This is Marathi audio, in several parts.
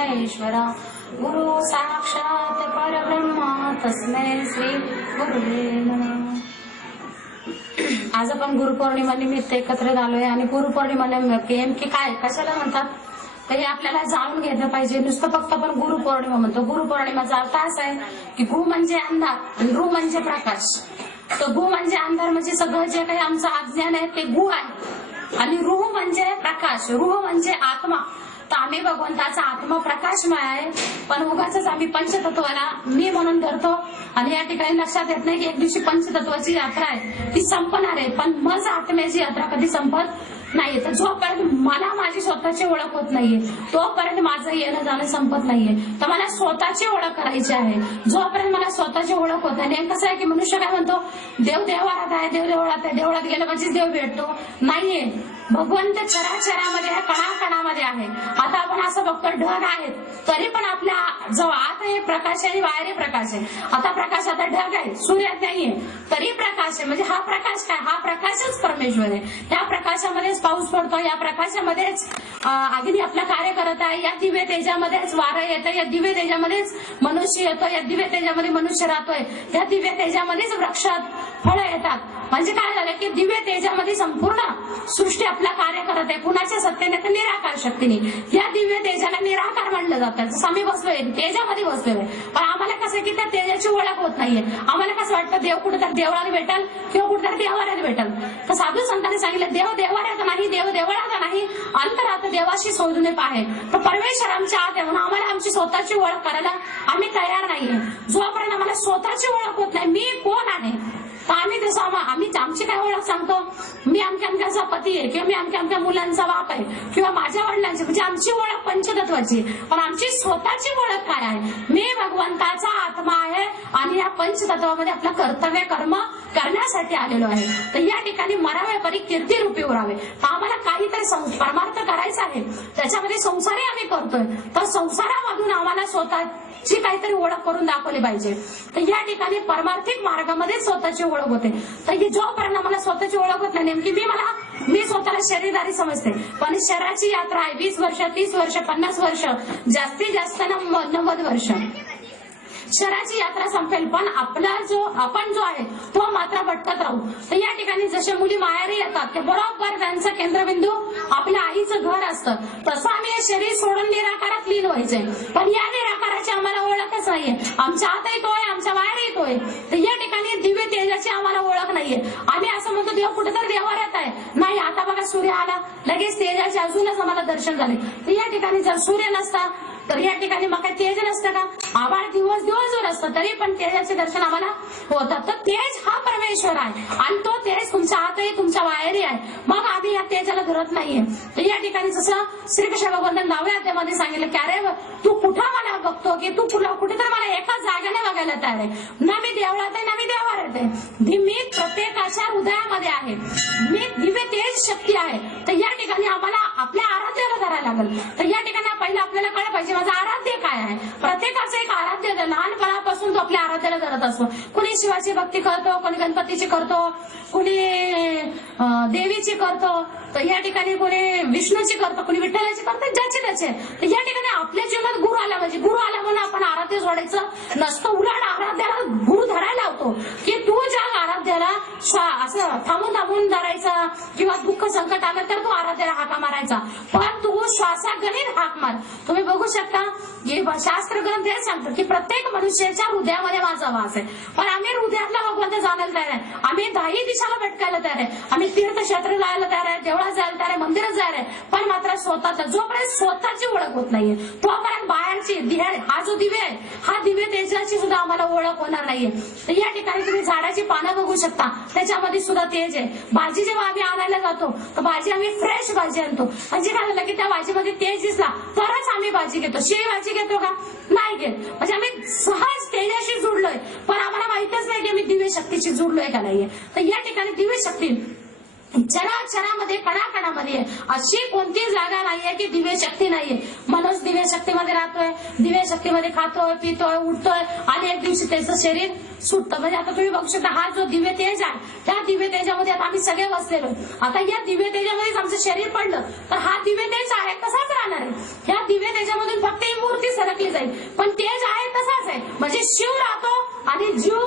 महेश्वरा गुरु साक्षात परब्रह्मा तस्मै श्री गुरुवे नमः। आज आपण गुरुपौर्णिमा निमित्त एकत्र झालोय आणि गुरुपौर्णिमा नेमकी काय कशाला म्हणतात तर हे आपल्याला जाणून घेतलं पाहिजे। नुसतं फक्त आपण गुरुपौर्णिमा म्हणतो, गुरुपौर्णिमाचा अर्थ असा आहे की गु म्हणजे अंधार आणि रु म्हणजे प्रकाश। तर गु म्हणजे अंधार म्हणजे सगळं जे काही आमचं अज्ञान आहे ते गु आहे आणि रुह म्हणजे प्रकाश, रुह म्हणजे आत्मा। तर आम्ही भगवंताचा आत्मा प्रकाशमय आहे, पण उगाच आम्ही पंचतत्वाला मी म्हणून धरतो आणि या ठिकाणी लक्षात येत नाही की एक दिवशी पंचतत्वाची यात्रा आहे ती संपणार आहे, पण मज आत्म्याची यात्रा कधी संपत नाहीये। तर जोपर्यंत मला माझी स्वतःची ओळख होत नाहीये तोपर्यंत माझं येणं जाणं संपत नाहीये। तर मला स्वतःची ओळख करायची आहे। जोपर्यंत मला स्वतःची ओळख होत नाही, कसं आहे की मनुष्य काय म्हणतो देव देवारात आहे, देव देवळात आहे, देवळात गेलं म्हणजे देव भेटतो, नाहीये। भगवंत चराचरामध्ये आहे, कणाकणामध्ये आहे। आता आपण असं बघतो ढग आहेत तरी पण आपल्या जो आत आहे प्रकाश आहे, बाहेर प्रकाश आहे। आता प्रकाश आता ढग आहे, सूर्यात नाहीये तरी प्रकाश आहे, म्हणजे हा प्रकाश काय, हा प्रकाशच परमेश्वर आहे। या प्रकाशामध्येच पाऊस पडतो, या प्रकाशामध्येच अग्नी आपलं कार्य करत आहे, या दिव्य तेजामध्येच वारं येतं, या दिव्य तेजामध्येच मनुष्य येतो, या दिव्य तेजामध्ये मनुष्य राहतोय, या दिव्य तेजामध्येच वृक्षात फळं येतात। म्हणजे काय झालं की दिव्य तेजामध्ये संपूर्ण सृष्टी आपलं कार्य करत आहे। कुणाच्या सत्तेने तर निराकार शक्तीने या दिव्य तेजाला निराकार म्हणलं जातं। जसं आम्ही बसलोय तेजामध्ये बसलोय, पण आम्हाला कसं की त्या तेजाची ओळख होत नाहीये। आम्हाला कसं वाटतं देव कुठेतरी देवळात भेटल किंवा कुठेतरी देवाऱ्यात भेटल। तर साधू संतांनी सांगितलं देव देवाऱ्यात नाही, देव देवळात नाही, अंतरात देवाशी शोधणे पाहे। तर परमेश्वर आमच्या आत आहे म्हणून आम्हाला आमची स्वतःची ओळख करायला आम्ही तयार नाहीये। जोपर्यंत आम्हाला स्वतःची ओळख होत नाही मी कोण आहे, तर आम्ही तसं आम्ही आमची काय ओळख सांगतो, मी अमक्या अमक्याचा पती आहे किंवा मी अमक्या अमक्या मुलांचा बाप आहे किंवा माझ्या वडिलांची, म्हणजे आमची ओळख पंचतत्वाची। पण आमची स्वतःची ओळख काय आहे, मी भगवंताचा आत्मा आहे आणि या पंचतत्वामध्ये आपलं कर्तव्य कर्म करण्यासाठी आलेलो आहे। तर या ठिकाणी मरावे परी कीर्ती रूपी उरावे। तर आम्हाला काहीतरी परमार्थ करायचा आहे, त्याच्यामध्ये संसारही आम्ही करतोय, तर संसारामधून आम्हाला स्वतःची काहीतरी ओळख करून दाखवली पाहिजे। तर या ठिकाणी परमार्थिक मार्गामध्ये स्वतःची ओळख होते। तर जोपर्यंत मला स्वतःची ओळख होत नाही, नेमकी मी स्वतःला शरीरदारी समजते, पण शरीराची यात्रा आहे 20 वर्ष, 30 वर्ष, 50 वर्ष, जास्तीत जास्त 90 वर्ष शरीराची यात्रा संपेल, पण आपण जो आहे तो मात्र भटकत राहू। तर या ठिकाणी जसे मुली माहेरी येतात ते बरोबर त्यांचं केंद्रबिंदू आपल्या आईचं घर असतं, तसं आम्ही हे शरीर सोडून निराकारात लीन व्हायचंय। पण या निराकाराची आम्हाला ओळखच नाहीये, आमच्या आत येतोय, आमच्या बाहेर येतोय। तर या ठिकाणी दिव्य तेजाची आम्हाला ओळख नाहीये। आम्ही असं म्हणतो देव कुठेतरी देवाऱ्यात आहे, नाही आता बघा सूर्य आला लगेच तेजाचे अजूनच आम्हाला दर्शन झाले। तर या ठिकाणी जर सूर्य नसता तर या ठिकाणी मग काय तेज नसतं का, आभाळ दिवस दिवसभर असतं तरी पण तेजाचे दर्शन आम्हाला होतात। तर तेज हा परमेश्वर आहे आणि तो तेज तुमच्या आतही तुमच्या बाहेरही आहे, मग आम्ही या तेजाला धरत नाहीये। तर या ठिकाणी जसं श्रीकृष्ण भगवंतांनी 9व्या अध्यायामध्ये सांगितलं की अरे तू कुठं मला बघतो की तू कुठेतरी मला एकाच जागेने बघायला तयार आहे, ना मी देवळात आहे ना मी देवाऱ्यात आहे, मी प्रत्येकाच्या हृदयामध्ये आहे, मी दिव्य तेज शक्ती आहे। तर या ठिकाणी आम्हाला आपल्या आराध्याला धरायला लागेल। तर या ठिकाणी पहिलं आपल्याला कळलं पाहिजे माझं आराध्य काय आहे। प्रत्येकाचं एक आराध्य, लहानपणापासून तो आपल्या आराध्याला धरत असतो। कुणी शिवाची भक्ती करतो, कोणी गणपतीची करतो, कुणी देवीची करतो, तर या ठिकाणी कोणी विष्णूची करतो, कोणी विठ्ठलाची करतो, ज्याची त्याचे। तर या ठिकाणी आपल्या जीवनात गुरु आला पाहिजे। गुरु आला म्हणून आपण आराध्य सोडायचं नसतं, उलट आराध्याला गुरु धरायला लावतो की तू ज्या आराध्याला असं थांबून धरायचा किंवा दुःख संकट आलं तर तू आराध्याला हाका मारायचा, पण तू श्वासागणित हाक मार। तुम्ही बघू शकता शास्त्र ग्रंथ हे सांगतात की प्रत्येक मनुष्याच्या हृदयामध्ये माझा वास आहे, पण आम्ही हृदयातला भगवंत जाणायला तयार आहे, आम्ही 10 दिशाला भटकायला तयार आहे, आम्ही तीर्थक्षेत्र जायला तयार आहे, देवळात जायला तयार आहे, मंदिरात जायला आहे, पण मात्र स्वतःचा जोपर्यंत स्वतःची ओळख होत नाहीये तोपर्यंत बाहेरची हा जो दिवे आहे हा दिव्य तेजाची सुद्धा आम्हाला ओळख होणार नाहीये। तर या ठिकाणी तुम्ही झाडाची पानं बघू शकता, त्याच्यामध्ये सुद्धा तेज आहे। भाजी जेव्हा आम्ही आणायला जातो तर भाजी आम्ही फ्रेश भाजी आणतो, म्हणजे काय झालं की त्या भाजीमध्ये तेज दिसला तरच आम्ही भाजी घेतो, शिळी भाजी घेतो का, नाही घेत। म्हणजे आम्ही सहज तेजाशी जुडलोय, पण आम्हाला माहितच नाही की आम्ही दिव्य शक्तीशी जुडलोय का नाहीये। तर या ठिकाणी दिव्य शक्ती चराचरामध्ये कणाकणामध्ये अशी कोणती जागा नाहीये की दिव्य शक्ती नाहीये। माणूस दिव्य शक्तीमध्ये राहतोय, दिव्य शक्तीमध्ये खातोय, पितोय, उठतोय आणि एक दिवशी त्याचं शरीर सुटतं। म्हणजे आता तुम्ही बघू शकता हा जो दिव्य तेज आहे त्या दिव्य तेजामध्ये आता आम्ही सगळे बसलेलो, आता या दिव्य तेजामध्येच आमचं शरीर पडलं तर हा दिव्य तेज आहे तसाच राहणार आहे। या दिव्य तेजामधून फक्त मूर्त ओळखली जाईल. पण तेज आहे तसाच आहे, म्हणजे शिव राहतो आणि जीव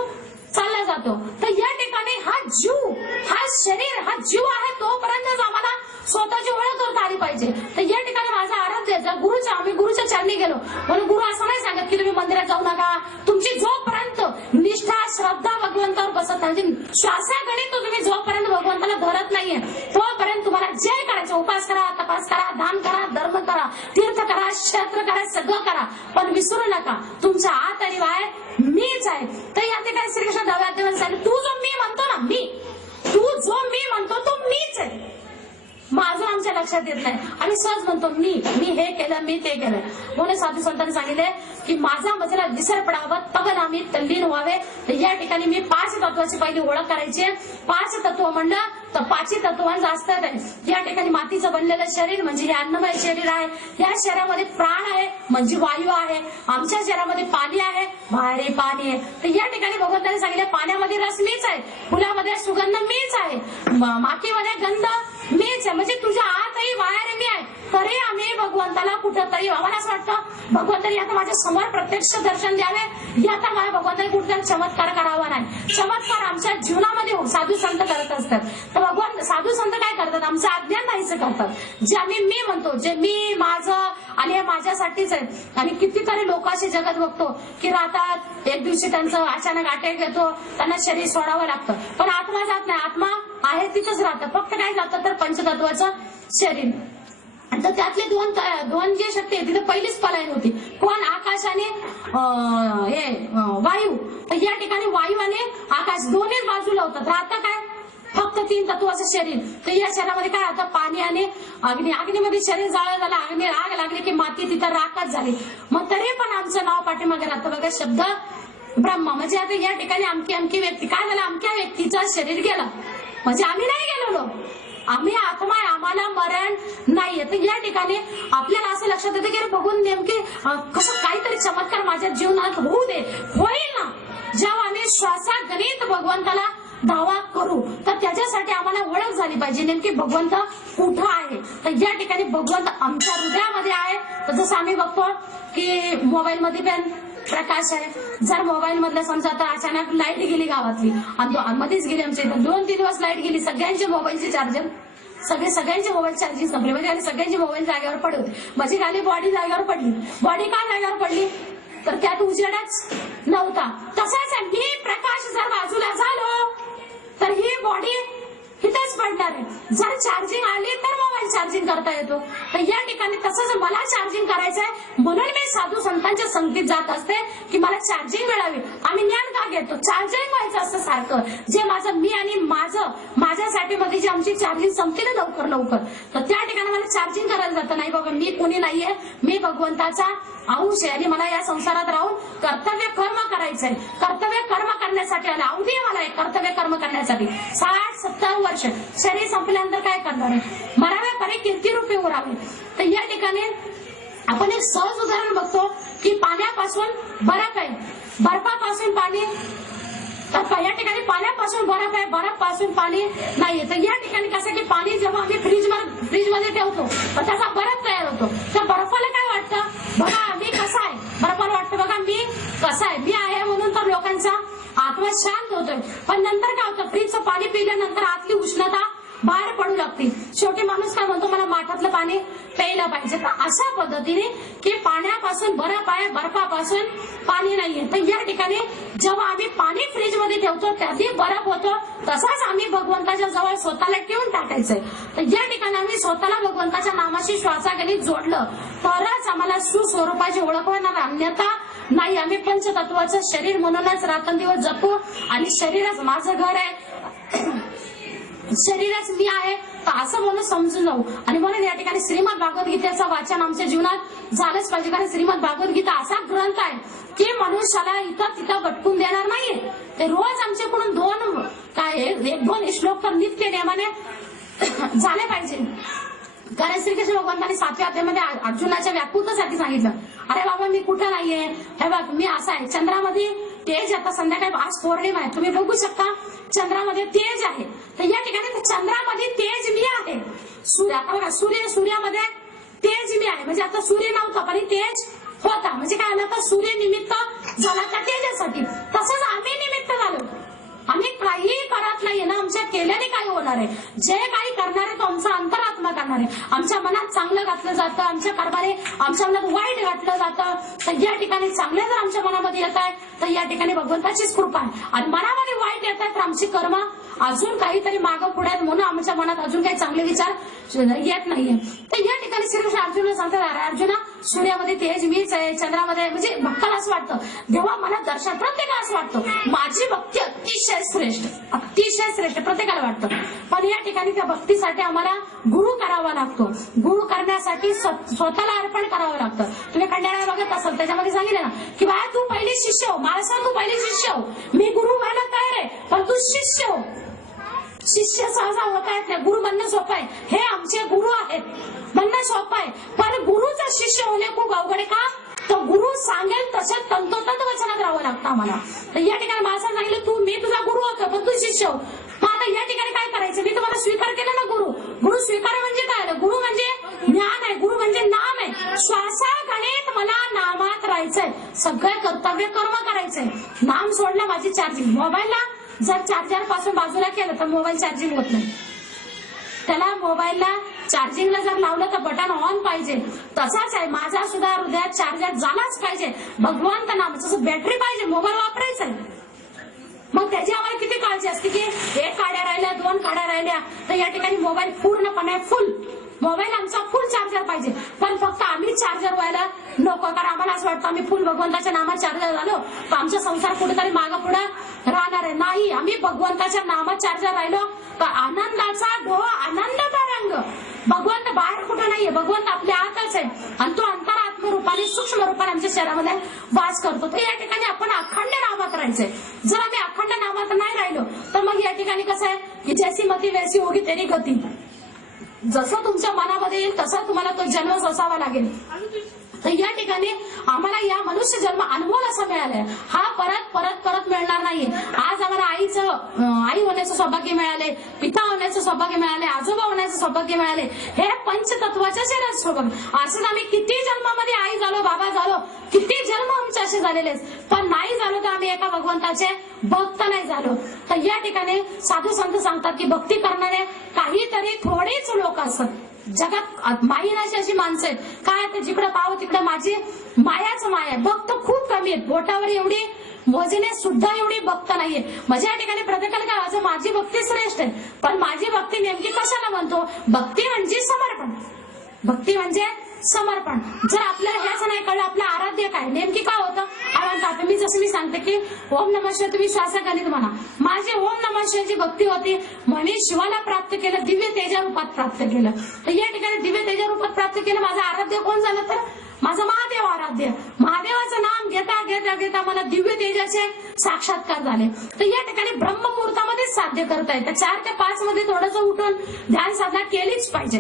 चालला जातो. तर या ठिकाणी हा जीव, हा शरीर, हा जीव आहे तोपर्यंतच आम्हाला स्वतःची ओळख करता आली पाहिजे. तर या ठिकाणी माझा आराध्य जर गुरुच्या, आम्ही गुरुच्या चरणी गेलो, म्हणून गुरु असं नाही सांगत की तुम्ही मंदिरात जाऊ नका. तुमची जोपर्यंत निष्ठा, श्रद्धा भगवंतावर बसत नाही, श्वासागणित तुम्ही जोपर्यंत भगवंताला धरत नाहीये तोपर्यंत तुम्हाला जे करायचं, उपास करा, तपास करा, दान करा, धर्म करा, तीर्थ करा, क्षेत्र करा, सगळं करा, पण विसरू नका तुमच्या आत आणि बाहेर मीच आहे. तर या ठिकाणी श्रीकृष्ण दव्यादेवाने सांगितलं, तू जो मी म्हणतो ना, तू जो मी म्हणतो तो मीच आहे. माझं आमच्या लक्षात येत नाही, आम्ही सहज म्हणतो मी हे केलं, मी ते केलं. म्हणून साधू संतांनी सांगितले की माझा मजला विसर पडावा, तब आम्ही तल्लीन व्हावे. तर या ठिकाणी मी 5 तत्वाची पहिली ओळख करायची. 5 तत्व म्हणलं तर 5 तत्वांचं असतात. या ठिकाणी मातीचं बनलेलं शरीर म्हणजे हे अन्नमय शरीर आहे. या शरीरामध्ये प्राण आहे म्हणजे वायू आहे. आमच्या शरीरामध्ये पाणी आहे, बाहेर पाणी आहे. तर या ठिकाणी भगवंतांनी सांगितले पाण्यामध्ये रस मीच आहे, फुलामध्ये सुगंध मीच आहे, मातीमध्ये गंध मीच आहे. म्हणजे तुझ्या आतही बाहेर मी आहे. तरी आम्ही भगवंताला कुठंतरी, आम्हाला असं वाटतं भगवंतांनी आता माझ्या समोर प्रत्यक्ष दर्शन द्यावे, हे आता मला भगवंतांनी कुठेतरी चमत्कार करावा नाही. चमत्कार आमच्या जीवनामध्ये साधू संत करत असतात. तर भगवान साधू संत काय करतात, आमचं अज्ञान नाहीचं करतात. जे आम्ही मी म्हणतो, जे मी, माझं आणि हे माझ्यासाठीच आहे. आणि कितीतरी लोक असे जगत बघतो की राहतात, एक दिवशी त्यांचं अचानक अटॅक येतो, त्यांना शरीर सोडावं लागतं, पण आत्मा जात नाही. आत्मा आहे तिथंच राहतं, फक्त काय जातं तर पंचतत्वाचं शरीर. तर त्यातले दोन जे शक्ती आहे तिथे पहिलीच पलायन होती. कोण? आकाश आणि वायू. तर या ठिकाणी वायू आणि आकाश दोन्ही बाजूला होतात. राहतं काय फक्त 3 तत्वाचं शरीर. तर या शरीरामध्ये काय राहतं? पाणी आणि अग्नी. अग्नीमध्ये शरीर जाळं झालं, अग्नी आग लागली की माती तिथं राखच झाली. मग तरी पण आमचं नाव पाठीमागे राहतं बघा, शब्द ब्रह्म. म्हणजे आता या ठिकाणी अमकी व्यक्ती काय झालं, अमक्या व्यक्तीचं शरीर गेलं म्हणजे आम्ही नाही गेलेलो, आम्ही आत्मा आहे, आम्हाला मरण नाहीये. तर या ठिकाणी आपल्याला असं लक्षात येतं की बघून नेमके कसं काहीतरी चमत्कार माझ्या जीवनात होऊ दे, होईल ना. जेव्हा आम्ही श्वासागणित भगवंताला दावा करू तर त्याच्यासाठी आम्हाला ओळख झाली पाहिजे नेमकी भगवंत कुठं आहे. तर या ठिकाणी भगवंत आमच्या हृदयामध्ये आहे. तर जसं आम्ही बघतो की मोबाईल मध्ये पण प्रकाश आहे. जर मोबाईल मधलं समजा आता अचानक लाईट गेली गावातली आणि मध्येच गेली, आमच्या इथं 2-3 दिवस लाईट गेली, सगळ्यांचे मोबाईलचे चार्जर सगळ्यांचे मोबाईल चार्जिंग संपले. म्हणजे सगळ्यांचे मोबाईल जागेवर पडले होते. माझी खाली बॉडी जागेवर पडली. बॉडी काय जागेवर पडली तर त्यात उजेडच नव्हता. तसाच मी प्रकाश जर बाजूला झालो तर ही बॉडी इथेच पडणार आहे. जर चार्जिंग आली तर मोबाईल चार्जिंग करता येतो. तर या ठिकाणी तसंच मला चार्जिंग करायचंय, म्हणून मी साधू संतांच्या संगतीत जात असते की मला चार्जिंग मिळावी. आम्ही ज्ञान का घेतो? चार्जिंग व्हायचं असं सारखं. जे माझं मी आणि माझ्यासाठी मध्ये जी आमची चार्जिंग संपते ना लवकर, तर त्या ठिकाणी मला चार्जिंग करायला जातं. नाही बाबा, मी कोणी नाहीये, मी भगवंताचा अंश आहे आणि मला या संसारात राहून कर्तव्य कर्म करायचंय. कर्तव्य कर्म करण्यासाठी आलं, अवधी मला एक कर्तव्य कर्म करण्यासाठी. 60-70 वर्ष शरीर संपल्यानंतर काय करणार आहे? मरावे परी कीर्तिरूपी उरावे. तर या ठिकाणी आपण एक सहज उदाहरण बघतो की पाण्यापासून बर्फ आहे, बर्फापासून पाणी. तर या ठिकाणी पाण्यापासून बर्फ आहे, बर्फपासून पाणी नाहीये. तर या ठिकाणी कसं की पाणी जेव्हा आम्ही फ्रीजमध्ये ठेवतो तर त्याचा बर्फ तयार होतो. तर बर्फाला काय वाटतं, बघा मी कसा आहे. बर्फाला वाटतं बघा मी कसा आहे, मी आहे म्हणून तर लोकांचा आत्मा शांत होतोय. पण नंतर काय होतं, फ्रीजचं पाणी पिल्यानंतर आतली उष्णता बाहेर पडू लागते. शेवटी माणूस काय म्हणतो, मला माठातलं पाणी प्यायला पाहिजे. तर अशा पद्धतीने की पाण्यापासून बर्फ आहे, बर्फापासून पाणी नाहीये. तर या ठिकाणी जेव्हा आम्ही पाणी फ्रीजमध्ये ठेवतो त्यातही बर्फ होतो, तसाच आम्ही भगवंताच्या जवळ स्वतःला ठेवून टाकायचंय. तर या ठिकाणी आम्ही स्वतःला भगवंताच्या नामाशी श्वासागणित जोडलं तरच आम्हाला सुस्वरूपाची ओळख होणार, अन्यथा नाही. आम्ही पंचतत्वाचं शरीर म्हणूनच रात्रंदिवस जपू आणि शरीरच माझं घर आहे, शरीरच मी आहे, तर असं म्हणून समजून जाऊ. आणि म्हणून या ठिकाणी श्रीमद भागवत गीतेचं वाचन आमच्या जीवनात झालंच पाहिजे. कारण श्रीमद भागवत गीता असा ग्रंथ आहे की मनुष्याला इथं तिथं भटकून देणार नाहीये. ते रोज आमच्याकडून 1-2 श्लोक तर नित्य नियमाने झाले पाहिजे. कारण श्रीकृष्ण भगवंतांनी 7व्या अध्यायामध्ये अर्जुनाच्या व्याकुलतेसाठी सांगितलं, अरे बाबा मी कुठं नाहीये, हे बघ मी असा आहे. चंद्रामध्ये तेज, आता संध्याकाळी आज पौर्णिमा आहे, तुम्ही बघू शकता चंद्रामध्ये तेज आहे. तर या ठिकाणी चंद्रामध्ये तेज मी आहे. सूर्य, आता बघा सूर्यामध्ये तेज मी आहे. म्हणजे आता सूर्य नव्हता पण तेज होता. म्हणजे काय आलं, तर सूर्य निमित्त झाला त्या तेजासाठी, तसंच आम्ही निमित्त झालो. आम्ही काही करत नाहीये ना, आमच्या केल्याने काय होणार आहे. जे काही करणार आहे तो आमचा अंतरात्मा करणार आहे. आमच्या मनात चांगलं घातलं जातं, आमच्या कर्माने आमच्या मनात वाईट घातलं जातं. तर या ठिकाणी चांगले जर आमच्या मनामध्ये येत आहे तर या ठिकाणी भगवंताचीच कृपा आहे. आणि मनामध्ये वाईट येत आहे तर आमची कर्म अजून काहीतरी मागं पुढे आहेत, म्हणून आमच्या मनात अजून काही चांगले विचार येत नाहीये. तर या ठिकाणी श्रीकृष्ण अर्जुनला सांगतात, अर्जुना सूर्यामध्ये तेज मीच आहे, चंद्रामध्ये, म्हणजे भक्ताला असं वाटतं जेव्हा मला दर्शन, प्रत्येकाला असं वाटतं माझी भक्ती अतिशय श्रेष्ठ, अतिशय श्रेष्ठ प्रत्येकाला वाटतं. पण या ठिकाणी त्या भक्तीसाठी आम्हाला गुरु करावा लागतो. गुरु करण्यासाठी स्वतःला अर्पण करावं लागतं. तुम्ही खंडाळा बघत असाल, त्याच्यामध्ये सांगितलं ना की बाळा तू पहिली शिष्य हो, माझा तू पहिली शिष्य हो, मी गुरु व्हायला तयार आहे पण तू शिष्य हो. शिष्य सहसा होता येत नाही, गुरु बनणं सोपं आहे. हे आमचे गुरु आहेत, बनणं सोपं आहे, पण गुरुचा शिष्य होणे खूप अवघड आहे. का तर गुरु सांगेल तशा तंतोतंत वचनात राहावं लागतं आम्हाला. तर या ठिकाणी मला सांगितलं तू, मी तुझा गुरु होतो पण तू शिष्य हो. मग आता या ठिकाणी काय करायचं, मी तुम्हाला स्वीकार केला ना गुरु. गुरु स्वीकार म्हणजे काय, गुरु म्हणजे ज्ञान आहे, गुरु म्हणजे नाम आहे. श्वासागणित मला नामात राहायचंय, सगळे कर्तव्य कर्म करायचंय. नाम सोडलं माझी चार्जिंग, मोबाईलला जर चार्जर पासून बाजूला केलं तर मोबाईल चार्जिंग होत नाही. त्याला मोबाईलला चार्जिंगला जर लावलं तर बटन ऑन पाहिजे. तसाच आहे माझा सुद्धा हृदयात चार्जर झालाच पाहिजे. भगवंत नाम जसं बॅटरी पाहिजे, मोबाईल वापरायचा आहे. मग त्याची आम्हाला किती काळजी असते की एक काड्या राहिल्या, 2 काड्या राहिल्या, तर या ठिकाणी मोबाईल पूर्णपणे फुल, मोबाईल आमचा फुल चार्जर पाहिजे. पण फक्त आम्ही चार्जर व्हायला नको, कारण आम्हाला असं वाटतं आम्ही फुल भगवंताच्या नामात चार्जर झालो तर आमचा संसार कुठेतरी मागं पुढे राहणार आहे. नाही, आम्ही भगवंताच्या नामात चार्जर राहिलो तर आनंदाचा डोह, आनंदाचा रंग. भगवंत बाहेर कुठं नाहीये, भगवंत आपल्या आतच आहे आणि तो अंतरात्म रूपाने, सूक्ष्म रूपाने आमच्या शरीरामध्ये वास करतो. तर या ठिकाणी आपण अखंड नामात राहायचंय. जर आम्ही अखंड नामात नाही राहिलो तर मग या ठिकाणी कसं आहे की जैसी मती वैसी होगी तेरी गती. जसं तुमच्या मनामध्ये येईल तसा तुम्हाला तो जन्म सोसावा लागेल. तर या ठिकाणी आम्हाला या मनुष्य जन्म अनमोल असा मिळालाय, हा परत परत परत मिळणार नाही. आज आम्हाला आई होण्याचं सौभाग्य मिळाले, पिता होण्याचं सौभाग्य मिळाले, आजोबा होण्याचं सौभाग्य मिळाले. हे पंचतत्वाच्या शरीरात सौभाग्य. असं आम्ही किती जन्मामध्ये आई झालो, बाबा झालो, किती जन्म आमचे असे झालेले, पण नाही झालो तर आम्ही एका भगवंताचे भक्त नाही झालो. तर या ठिकाणी साधू संत सांगतात की भक्ती करणारे काहीतरी थोडेच लोक असतात जगात. माईनाशी अशी माणसं आहेत काय, ते जिकडे पाहू तिकडे माझी मायाच माया. भक्त खूप कमी आहेत, बोटावर एवढी मोजणे सुद्धा एवढी भक्त नाहीये. माझ्या या ठिकाणी प्रत्येकाला काय व्हायचं, माझी भक्ती श्रेष्ठ आहे. पण माझी भक्ती नेमकी कशाला म्हणतो, भक्ती म्हणजे समर्पण. भक्ती म्हणजे समर्पण. जर आपल्याला हेच नाही कळलं आपलं आराध्य काय नेमकी काय होतं, आता मी सांगते की ओम नमः शिवाय तुम्ही श्वासागणित म्हणा. माझी ओम नमः शिवायची भक्ती होती, मी शिवाला प्राप्त केलं, दिव्य तेजा रूपात प्राप्त केलं. तर या ठिकाणी दिव्य तेजा रूपात प्राप्त केलं. माझं आराध्य कोण झालं तर माझं महादेव आराध्य. महादेवाचं नाम घेता घेता घेता मला दिव्य तेजाचे साक्षात्कार झाले. तर या ठिकाणी ब्रह्ममुहूर्तामध्येच साध्य करता येतं. 4 ते 5 मध्ये थोडंसं उठून ध्यान साधना केलीच पाहिजे.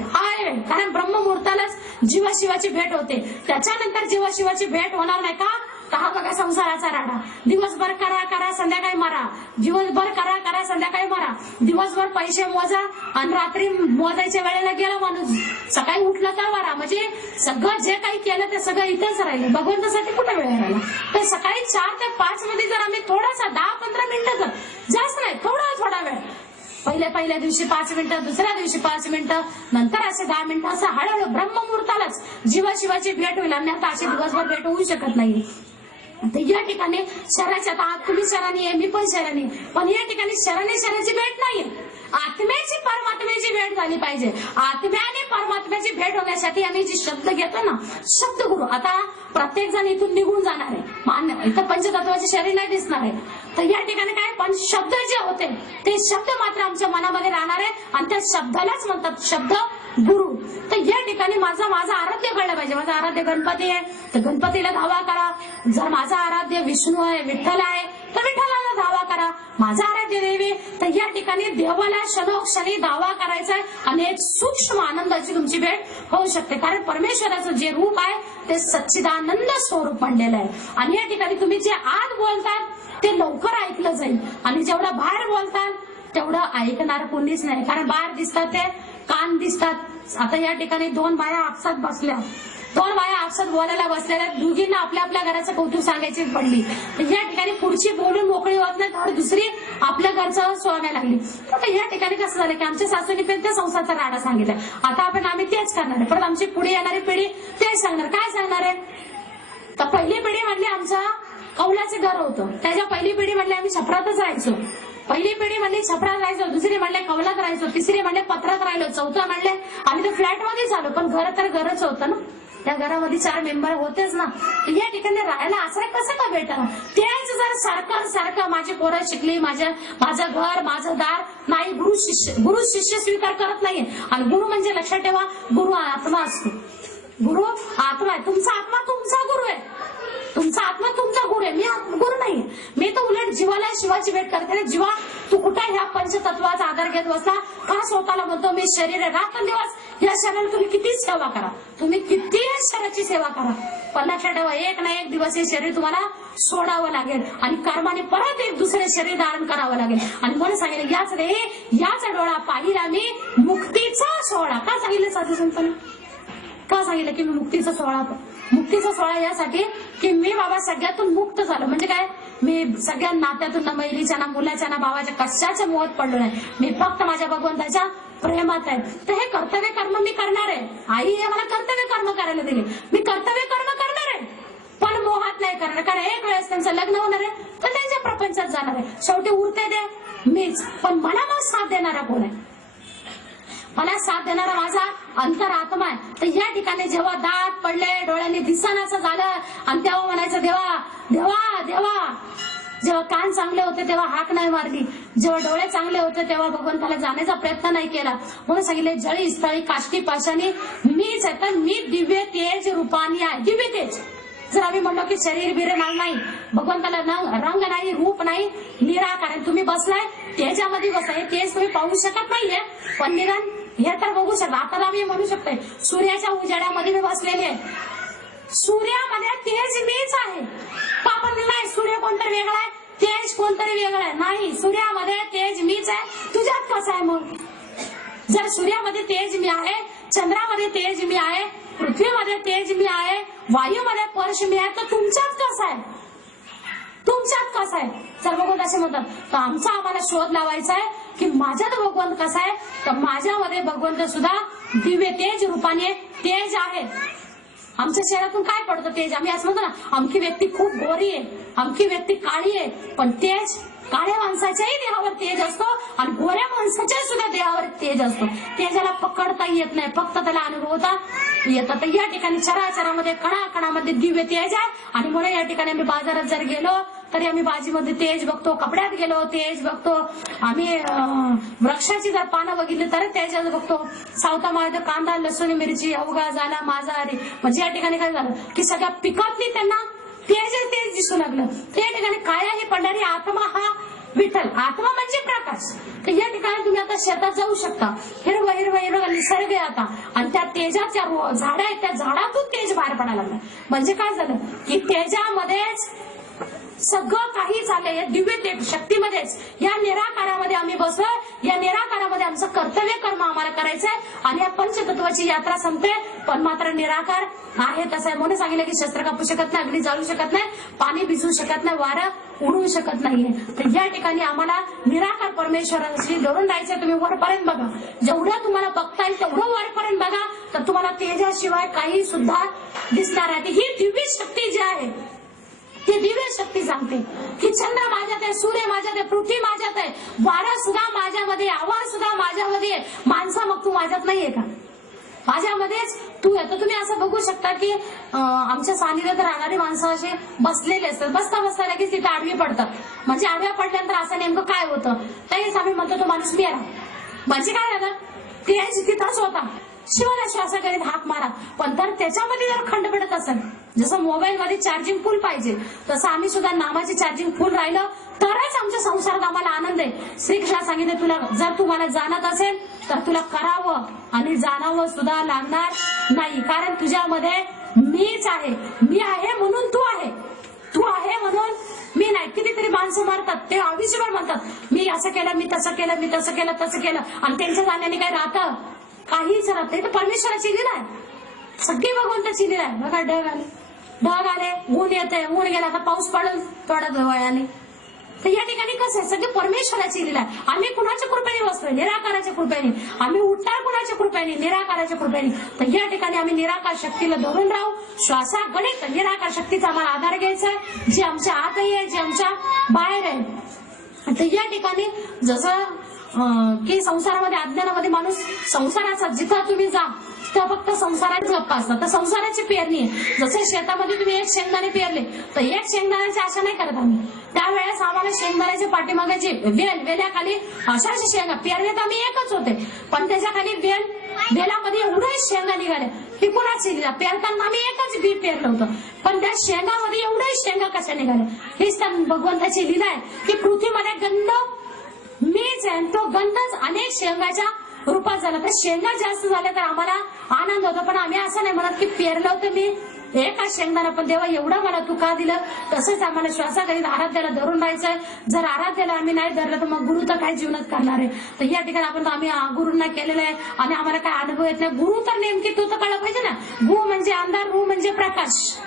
कारण ब्रह्ममुहूर्तालाच जीवाशिवाची भेट होते. त्याच्यानंतर जीवाशिवाची भेट होणार नाही का, हा बघा संसाराचा राडा. दिवसभर करा करा संध्याकाळी मरा, दिवसभर करा करा संध्याकाळी मरा. दिवसभर पैसे मोजा आणि रात्री मोजायच्या वेळेला गेला माणूस, सकाळी उठला तर वारा. म्हणजे सगळं जे काही केलं ते सगळं इथेच राहिलं, भगवंतासाठी कुठे वेळ राहिला. तर सकाळी 4 ते 5 मध्ये जर आम्ही थोडासा 10-15 मिनिटं, जास्त नाही, थोडा वेळ, पहिल्या दिवशी 5 मिनिटं, दुसऱ्या दिवशी 5 मिनिटं, नंतर असे 10 मिनिटं, असं हळूहळू ब्रह्ममुहूर्तालाच जीवाशिवाची भेट होईल. अन्यथा अशी दिवसभर भेट होऊ शकत नाही. तर या ठिकाणी शरीराच्या आत तुम्ही शरणी आहे, मी पण शरणी, पण या ठिकाणी शरणाची भेट नाहीये. आत्म्याची परमात्म्याची भेट झाली पाहिजे. आत्म्याने परमात्म्याची भेट होण्यासाठी आम्ही जे शब्द घेतो ना, शब्द गुरु. आता प्रत्येक जण इथून निघून जाणार आहे, मान्य, इथं पंचतत्वाचे शरीर नाही दिसणार आहे. तर या ठिकाणी काय, पण शब्द जे होते ते शब्द मात्र आमच्या मनामध्ये राहणार आहे आणि त्या शब्दालाच म्हणतात शब्द गुरु. तर या ठिकाणी माझं आराध्य कळलं पाहिजे. माझा आराध्य गणपती आहे तर गणपतीला धावा करा. जर माझा आराध्य विष्णू आहे, विठ्ठल आहे तर विठ्ठलाला धावा करा. माझा आराध्य देवी, तर या ठिकाणी देवाला क्षणोक्षणी धावा करायचा आहे आणि एक सूक्ष्म आनंदाची तुमची भेट होऊ शकते. कारण परमेश्वराचं जे रूप आहे ते सच्चिदानंद स्वरूप म्हणलेलं आहे. आणि या ठिकाणी तुम्ही जे आत बोलतात ते लवकर ऐकलं जाईल आणि जेवढं बाहेर बोलतात तेवढं ऐकणार कोणीच नाही. कारण बाहेर दिसतात ते कान दिसतात. आता या ठिकाणी 2 बाया आपसात बसल्या, दोन बाया आपसात बोलायला बसलेल्या, दोघींना आपल्या आपल्या घराचं कौतुक सांगायची पडली, तर या ठिकाणी पुढची बोलून मोकळी होत नाही तर दुसरी आपल्या घरचं सोडायला लागली. तर या ठिकाणी कसं झालं की आमच्या सासूने पण त्या संसाराचा राडा सांगितला. आता आम्ही तेच करणार आहे. परत आमची पुढे येणारी पिढी तेच सांगणार. काय सांगणार आहे? तर पहिली पिढी म्हणली आमचं कौलाचं घर होतं, त्याच्या पहिली पिढी म्हणली आम्ही छपरातच राहायचो, पहिली पिढी म्हणली छपरात राहायचो, दुसरी म्हणले कौलात राहायचो, तिसरी म्हणले पत्रात राहिलो, चौथं म्हणले आम्ही तर फ्लॅट मध्येच आलो. पण घर तर घरच होतं ना, त्या घरामध्ये 4 मेंबर होतेच ना. या ठिकाणी राहायला आश्रय कसं का भेटणार? तेच जर सारखं माझी पोरं शिकली, माझं घर माझं दार नाही, गुरु शिष्य स्वीकार करत नाहीये. आणि गुरु म्हणजे लक्षात ठेवा, गुरु आत्मा असतो. गुरु आत्मा आहे. तुमचा आत्मा तुमचा गुरु आहे, तुमचा आत्मा तुमचा गुरु आहे. मी गुरु नाही. मी तर उलट जीवाला शिवाची भेट करते. जीवा तू कुठे ह्या पंचतत्वाचा आधार घेत बसला का? स्वतःला म्हणतो मी शरीर आहे, रात्रंदिवस या शरीराला तुम्ही किती सेवा करा, तुम्ही किती शरीराची सेवा करा, पण लक्षात ठेवा एक ना एक दिवस हे शरीर तुम्हाला सोडावं लागेल आणि कर्माने परत एक दुसरे शरीर धारण करावं लागेल. आणि म्हणून सांगितलं याच डोळा पाहिला मी मुक्तीचा सोहळा. का सांगितलं साधू संतांनी? का सांगितलं की मी मुक्तीचा सोहळा यासाठी की मी बाबा सगळ्यातून मुक्त झालो. म्हणजे काय? मी सगळ्या नात्यातून ना महिलेच्या ना मुलाच्या ना भावाच्या कशाच्या मोहात पडलो नाही. मी फक्त माझ्या भगवंताच्या प्रेमात आहे. तर हे कर्तव्य कर्म मी करणार आहे. आई हे मला कर्तव्य कर्म करायला दिले, मी कर्तव्य कर्म करणार आहे, पण मोहात नाही करणार. कारण एक वेळेस त्यांचं लग्न होणार आहे तर त्यांच्या प्रपंचात जाणार आहे. शेवटी उरते दे मीच, पण मला मग साथ देणारा कोण आहे? मला साथ देणारा माझा अंतरात्मा आहे. तर या ठिकाणी जेव्हा दात पडले, डोळ्यांनी दिसनाचं झालं आणि तेव्हा म्हणायचं देवा देवा देवा. जेव्हा कान चांगले होते तेव्हा हाक नाही मारली, जेव्हा डोळे चांगले होते तेव्हा भगवंताला जाण्याचा प्रयत्न नाही केला. म्हणून सांगितले जळी स्थळी काष्टी पाशानी मीच आहे, तर मी दिव्य तेज रूपानी आहे. दिव्य तेज जर आम्ही म्हणलो की शरीर बिरणार नाही, भगवंताला रंग नाही, रूप नाही, निराकार आहे. तुम्ही बसलाय तेजामध्ये बसलाय, तेज तुम्ही पाहू शकत नाहीये, पण निरान हे तर बघू शकता. आता आम्ही म्हणू शकतोय सूर्याच्या उजेडामध्ये मी बसलेले आहे, सूर्यामध्ये तेज मीच आहे. आपण नाही सूर्य कोणतरी वेगळा आहे, तेज कोणतरी वेगळं आहे, नाही, सूर्यामध्ये तेज मीच आहे. तुझ्यात कसं आहे मग? जर सूर्यामध्ये तेज मी आहे, चंद्रामध्ये तेज मी आहे, पृथ्वीमध्ये तेज मी आहे, वायूमध्ये स्पर्श मी आहे, तर तुमच्यात कसं आहे? तुमच्यात कसं आहे? जर भगवंत असे म्हणतात तर आम्हाला शोध लावायचा आहे की माझ्यात भगवंत कसा आहे. तर माझ्यामध्ये भगवंत सुद्धा दिव्य तेज रूपाने तेज आहे. आमच्या शरीरातून काय पडतं? तेज. आम्ही असं म्हणतो ना अमकी व्यक्ती खूप गोरी आहे, अमकी व्यक्ती काळी आहे, पण तेज काळ्या माणसाच्याही देहावर तेज असतो आणि गोऱ्या माणसाच्या सुद्धा देहावर तेज असतो. तेजाला पकडता येत नाही, फक्त त्याला अनुभवता येतं. तर या ठिकाणी चराचरामध्ये कणाकणामध्ये दिव्य तेज आहे. आणि म्हणून या ठिकाणी आम्ही बाजारात जर गेलो तरी आम्ही भाजीमध्ये तेज बघतो, कपड्यात गेलो तेज बघतो, आम्ही वृक्षाची जर पानं बघितली तर तेज बघतो. सावतामध्ये कांदा लसूण मिरची अवघा झाला माझा अरे. म्हणजे या ठिकाणी काय झालं की सगळ्या पिकातली त्यांना तेज दिसू लागलं. त्या ठिकाणी कायाही पडणारी आत्मा हा विठ्ठल. आत्मा म्हणजे प्रकाश. तर या ठिकाणी तुम्ही आता शेतात जाऊ शकता, हिरवा निसर्ग आहे आता, आणि त्या तेजाच्या झाडं आहेत, त्या झाडातून तेज बाहेर पडायला लागलं. म्हणजे काय झालं की तेजामध्येच सगळं काही झालंय, या दिव्य तेज शक्तीमध्येच, या निराकारामध्ये आम्ही बसलो. या निराकारामध्ये आमचं कर्तव्य कर्म आम्हाला करायचंय आणि या पंचतत्वाची यात्रा संपते. पण मात्र निराकार आहे तसं आहे. म्हणून सांगितलं की शस्त्र कापू शकत नाही, अग्नी जाळू शकत नाही, पाणी भिजवू शकत नाही, वारं उडवू शकत नाहीये. तर या ठिकाणी आम्हाला निराकार परमेश्वराशी धरून राहायचंय. तुम्ही वरपर्यंत बघा, जेवढं तुम्हाला बघता येईल तेवढं वरपर्यंत बघा, तर तुम्हाला तेजाशिवाय काही सुद्धा दिसणार आहे. ही दिव्य शक्ती जी आहे ती दिव्य शक्ती सांगते की चंद्र माझ्यात आहे, सूर्य माझ्यात आहे, पृथ्वी माझ्यात आहे, वारा सुद्धा माझ्यामध्ये, आवाज सुद्धा माझ्यामध्ये आहे. माणसा मग तू माझ्यात नाहीये का? माझ्यामध्येच तू आहे. तर तुम्ही असं बघू शकता की आमच्या सानिध्यात राहणारी माणसं असे बसलेले असतात, बसता लगेच तिथे आडवी पडतात. म्हणजे आडव्या पडल्यानंतर असं नेमकं काय होतं तेच आम्ही म्हणतो तो माणूस मेला. म्हणजे काय झालं? तेज तिथंच होता, शिवाला श्वासाकरीत हाक मारा. पण तर त्याच्यामध्ये जर खंड पडत असेल, जसं मोबाईल मध्ये चार्जिंग फुल पाहिजे तसं आम्ही सुद्धा नामाची चार्जिंग फुल राहिलं तरच आमच्या संसारात आम्हाला आनंद आहे. श्रीकृष्ण सांगितलं तुला जर तुम्हाला जाणत असेल तर तुला करावं आणि जाणावं सुद्धा लागणार नाही. कारण तुझ्यामध्ये मीच आहे. मी आहे म्हणून तू आहे, तू आहे म्हणून मी नाही. कितीतरी माणसं मारतात, ते आयुष्यभर म्हणतात मी असं केलं, मी तसं केलं, मी तसं केलं, तसं केलं, आणि त्यांच्या जाण्याने काय राहतं? काहीच राहत नाही. तर परमेश्वराची लीला आहे. सगळी भगवंताची लीला आहे. बघा ढग आले, ऊन येते, ऊन गेला, आता पाऊस पडून थोड्या वेळाने. तर या ठिकाणी कसं आहे, सगळी परमेश्वराची लीला आहे. आम्ही कुणाच्या कृपेने बसतोय? निराकाराच्या कृपेने. आम्ही उठणार कुणाच्या कृपेने? निराकाराच्या कृपेने. तर या ठिकाणी आम्ही निराकार शक्तीला धरून राहू. श्वासागणित निराकार शक्तीचा आम्हाला आधार घ्यायचा आहे, जी आमच्या आतही आहे, जी आमच्या बाहेर आहे. तर या ठिकाणी जसं की संसारामध्ये, अज्ञानामध्ये माणूस संसाराचा जिथं तुम्ही जा तर फक्त संसाराचे गप्पा असतात. तर संसाराची पेरणी आहे. जसे शेतामध्ये तुम्ही एक शेंगदाणे पेरले तर एक शेंगदाण्याची आशा नाही करत आम्ही. त्यावेळेस आम्हाला शेंगदाण्याच्या पाठीमागाची वेल्याखाली अशाच शेंगा पेरले तर आम्ही एकच होते, पण त्याच्या खाली वेलामध्ये एवढे शेंगा निघाले की कुणाची लीला. पेरताना आम्ही एकच बी पेरलं होतं, पण त्या शेंगामध्ये एवढे शेंगा कशा निघाल्या? हीच तर भगवंताची लीला आहे की पृथ्वीमध्ये गंध मीच आहे, तो गंधच अनेक शेंगाच्या रूपात झाला. तर शेंगा जास्त झाल्या तर आम्हाला आनंद होतो, पण आम्ही असं नाही म्हणत की पेरलं होतं मी एका शेंगदाणा, पण देवा एवढं मला तू का दिलं. तसंच आम्हाला श्वासाखाली आराध्याला धरून राहायचंय. जर आराध्याला आम्ही नाही धरलं तर मग गुरु तर काय जीवनात करणार आहे. तर या ठिकाणी आपण आम्ही गुरूंना केलेलं आहे आणि आम्हाला काय अनुभव येत नाही. गुरु तर नेमकी तू तर कळलं पाहिजे ना. गु म्हणजे अंधार, रू म्हणजे प्रकाश.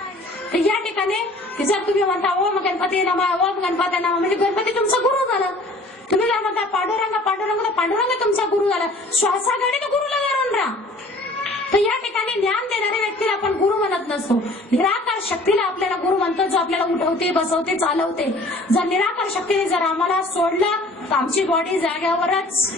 तर या ठिकाणी जर तुम्ही म्हणता ओम गणपती नमः, ओम गणपती नमः, म्हणजे गणपती तुमचा गुरु झाला. तुम्ही जर म्हणता पांडुरंग पांडुरंग, तर पांडुरंग तुमचा गुरु झाला. श्वासागणित गुरुला धरून राहा. तर या ठिकाणी ज्ञान देणाऱ्या व्यक्तीला आपण गुरु म्हणत नसतो. निराकार शक्तीला आपल्याला गुरु म्हणतो, जो आपल्याला उठवते, बसवते, चालवते. जर निराकार शक्तीने जर आम्हाला सोडलं तर आमची बॉडी जाग्यावरच.